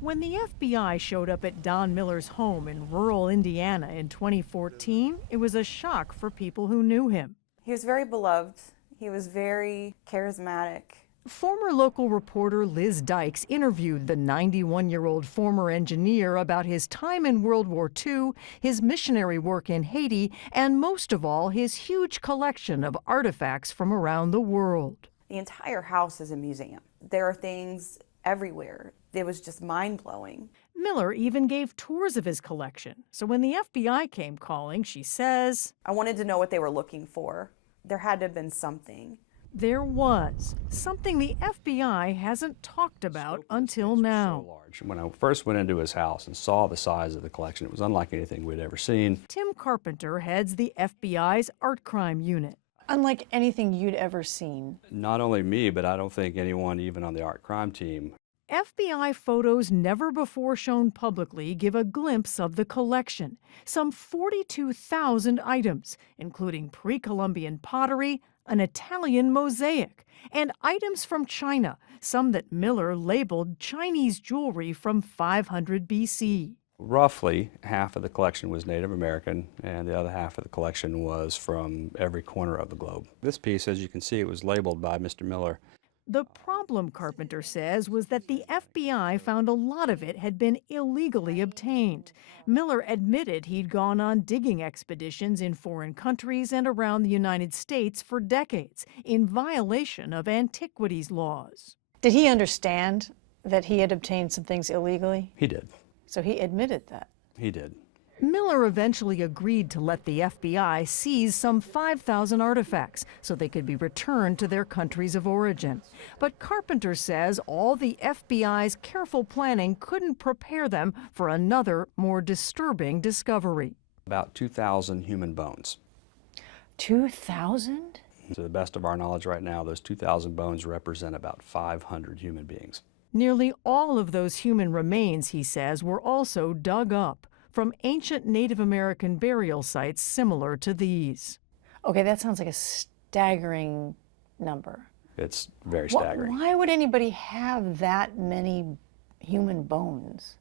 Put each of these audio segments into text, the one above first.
When the FBI showed up at Don Miller's home in rural Indiana in 2014, it was a shock for people who knew him. He was very beloved. He was very charismatic. Former local reporter Liz Dykes interviewed the 91-year-old former engineer about his time in World War II, his missionary work in Haiti, and most of all, his huge collection of artifacts from around the world. The entire house is a museum. There are things everywhere. It was just mind-blowing. Miller even gave tours of his collection. So when the FBI came calling, she says, I wanted to know what they were looking for. There had to have been something. There was something the FBI hasn't talked about until now. So large. When I first went into his house and saw the size of the collection, it was unlike anything we'd ever seen. Tim Carpenter heads the FBI's art crime unit. Unlike anything you'd ever seen. Not only me, but I don't think anyone even on the art crime team. FBI photos never before shown publicly give a glimpse of the collection. Some 42,000 items, including pre-Columbian pottery, an Italian mosaic, and items from China, some that Miller labeled Chinese jewelry from 500 BC. Roughly half of the collection was Native American, and the other half of the collection was from every corner of the globe. This piece, as you can see, it was labeled by Mr. Miller. The problem, Carpenter says, was that the FBI found a lot of it had been illegally obtained. Miller admitted he'd gone on digging expeditions in foreign countries and around the United States for decades, in violation of antiquities laws. Did he understand that he had obtained some things illegally? He did. So he admitted that. He did. Miller eventually agreed to let the FBI seize some 5,000 artifacts so they could be returned to their countries of origin. But Carpenter says all the FBI's careful planning couldn't prepare them for another, more disturbing discovery. About 2,000 human bones. 2,000? To the best of our knowledge right now, those 2,000 bones represent about 500 human beings. Nearly all of those human remains, he says, were also dug up from ancient Native American burial sites similar to these. Okay, that sounds like a staggering number. It's very staggering. Why would anybody have that many human bones?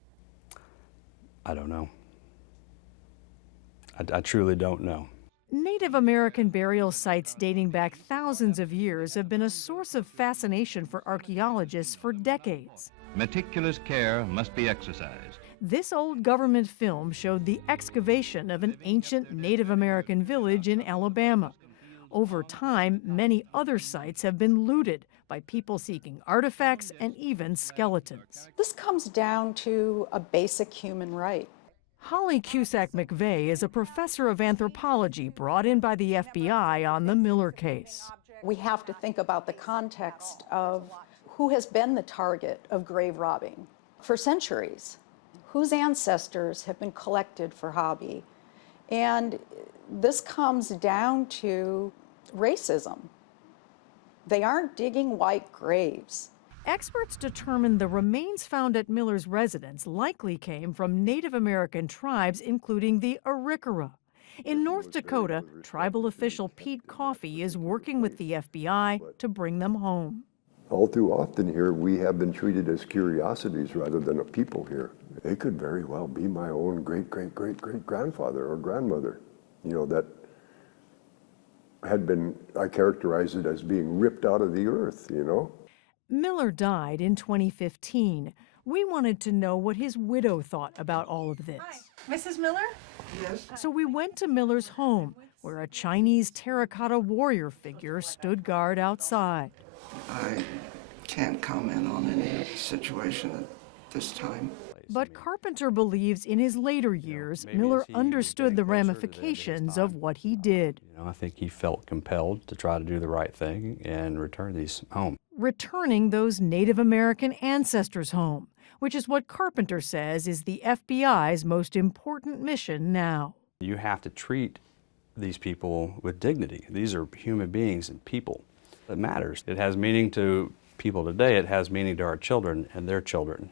I don't know. I truly don't know. Native American burial sites dating back thousands of years have been a source of fascination for archaeologists for decades. Meticulous care must be exercised. This old government film showed the excavation of an ancient Native American village in Alabama. Over time, many other sites have been looted by people seeking artifacts and even skeletons. This comes down to a basic human right. Holly Cusack McVeigh is a professor of anthropology brought in by the FBI on the Miller case. We have to think about the context of who has been the target of grave robbing for centuries, whose ancestors have been collected for hobby. And this comes down to racism. They aren't digging white graves. Experts determined the remains found at Miller's residence likely came from Native American tribes, including the Arikara. In North Dakota, tribal official Pete Coffey is working with the FBI to bring them home. All too often here, we have been treated as curiosities rather than a people here. It could very well be my own great-great-great-great-grandfather or grandmother, that had been, I characterize it as being ripped out of the earth, Miller died in 2015. We wanted to know what his widow thought about all of this. Hi. Mrs. Miller? Yes. So we went to Miller's home, where a Chinese terracotta warrior figure stood guard outside. I can't comment on any situation at this time. But Carpenter believes in his later years, Miller understood the ramifications of what he did. I think he felt compelled to try to do the right thing and return these home. Returning those Native American ancestors home, which is what Carpenter says is the FBI's most important mission now. You have to treat these people with dignity. These are human beings and people. It matters. It has meaning to people today. It has meaning to our children and their children.